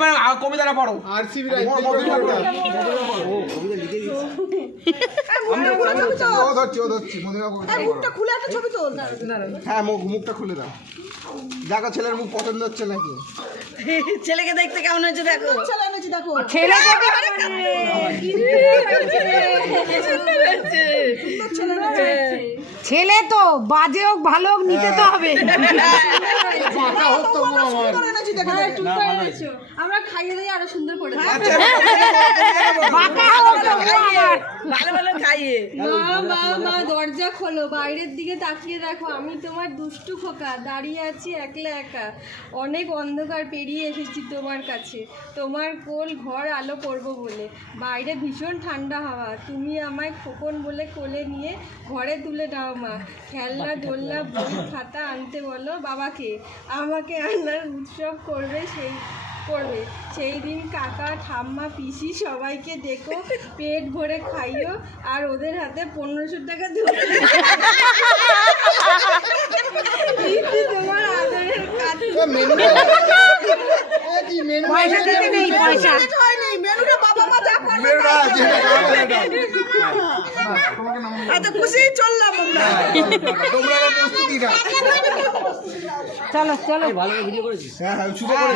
এবার কবিতাটা পড়ো। আরসিবি ও কবিতা লিখে দিয়েছে। মুখটা খুলে একটা ছবি তোল। হ্যাঁ মুখটা খুলে দাও। দেখো ছেলের মুখ পছন্দ হচ্ছে নাকি? ছেলেকে দেখতে কেমন হয়েছে দেখো। ছেলে এনেছি দেখো। ছেলে তো বাজে হোক ভালো হোক নিতে তো হবে। আমরা খাইয়ে দিই আরো সুন্দর করে ভালো ভালো খাইয়ে। মা দরজা খোলো, বাইরের দিকে তাকিয়ে দেখো, আমি তোমার দুষ্টু খোকা দাঁড়িয়ে আছি একলা একা। অনেক অন্ধকার পেরিয়ে এসেছি তোমার কাছে, তোমার কোল ঘর আলো করবো বলে। বাইরে ভীষণ ঠান্ডা হাওয়া, তুমি আমায় খোকন বলে কোলে নিয়ে ঘরে তুলে নাও মা। খেলনা দোলনা বই খাতা আনতে বলো বাবাকে, আমাকে আনার উৎসব করবে সেই দিন কাকা ঠাম্মা পিসি সবাইকে দেখো, পেট ভরে খাইও আর ওদের হাতে 1500 টাকা দেবো। তোমার আদরের পয়সা দিতে নেই, পয়সা মেনুটা বাবা মা যা পারবে এত খুশি চললাম আমরা। তোমরা প্রস্তুতি না। চলো চলো। ভালো ভিডিও করেছিস। হ্যাঁ শুরু করে